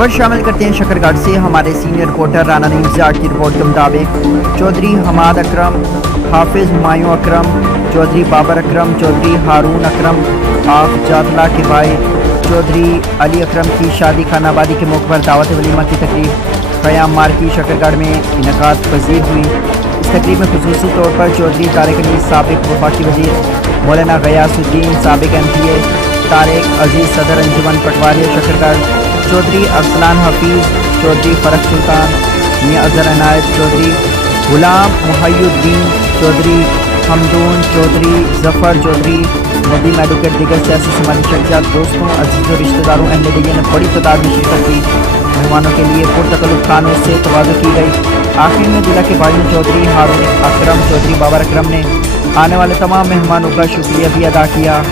खबर शामिल करते हैं शकरगढ़ से। हमारे सीनियर रिपोर्टर राना नईम जाट की रिपोर्ट के मुताबिक चौधरी हमाद अकरम, हाफिज हुमायूं अकरम, चौधरी बाबर अकरम, चौधरी हारून अकरम आफ जातला के भाई चौधरी अली अकरम की शादी खानाबादी के मौके पर दावत वलीमा की तकरीब क़याम मार्की शकरगढ़ में इनकाद पजीर हुई। इस तकरीब में खुसूसी तौर पर चौधरी तारिक अली साबिक वफाकी वज़ीर, मौलाना गयासुद्दीन साबिक MPA, तारिक अजीज़ सदर अंजुमन पटवारी शकरगढ़, चौधरी अरसलान हफीज़, चौधरी फ़रख सुल्तान, मियाँ अज़हर अनायत चौधरी, गुलाम मुहय्युद्दीन चौधरी, हमदून चौधरी, ज़फ़र चौधरी, नदीम एडवोकेट, दीगर सियासी समाजी शख्सियात, दोस्तों, अजीज़ों, रिश्तेदारों, अहले ने बड़ी तादाद में शिरकत की। मेहमानों के लिए पुरतकल्लुफ़ खानों से तवाज़ुन की गई। आखिर में जिला के भाइयों चौधरी हारून अकरम, चौधरी बाबर अकरम ने आने वाले तमाम मेहमानों का शुक्रिया भी अदा किया।